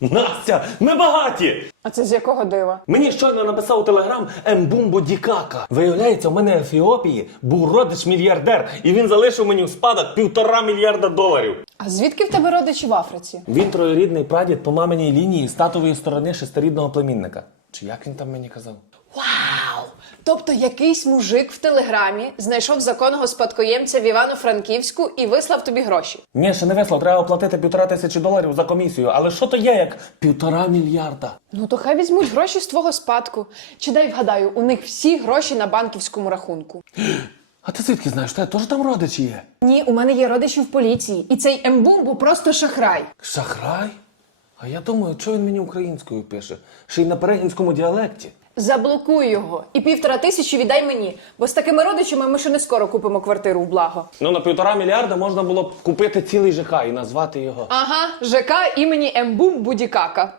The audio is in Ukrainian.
Настя, ми багаті! А це з якого дива? Мені щойно написав у телеграм Ембумбо Дікака. Виявляється, у мене в Ефіопії був родич мільярдер, і він залишив мені в спадок півтора мільярда доларів. А звідки в тебе родичі в Африці? Він троєрідний прадід по маминій лінії з татової сторони шестирідного племінника. Чи як він там мені казав? Вау! Тобто якийсь мужик в телеграмі знайшов законного спадкоємця в Івано-Франківську і вислав тобі гроші. Ні, ще не вислав, треба оплатити півтора тисячі доларів за комісію. Але що то є як півтора мільярда? Ну то хай візьмуть гроші з твого спадку. Чи дай вгадаю, у них всі гроші на банківському рахунку. А ти звідки знаєш? Те теж там родичі є? Ні, у мене є родичі в поліції, і цей ембумбу просто шахрай. Шахрай? А я думаю, що він мені українською пише? Ще й на перегінському діалекті. Заблокуй його і півтора тисячі віддай мені, бо з такими родичами ми ще не скоро купимо квартиру в благо. Ну, на півтора мільярда можна було б купити цілий ЖК і назвати його. Ага, ЖК імені Ембум Будікака.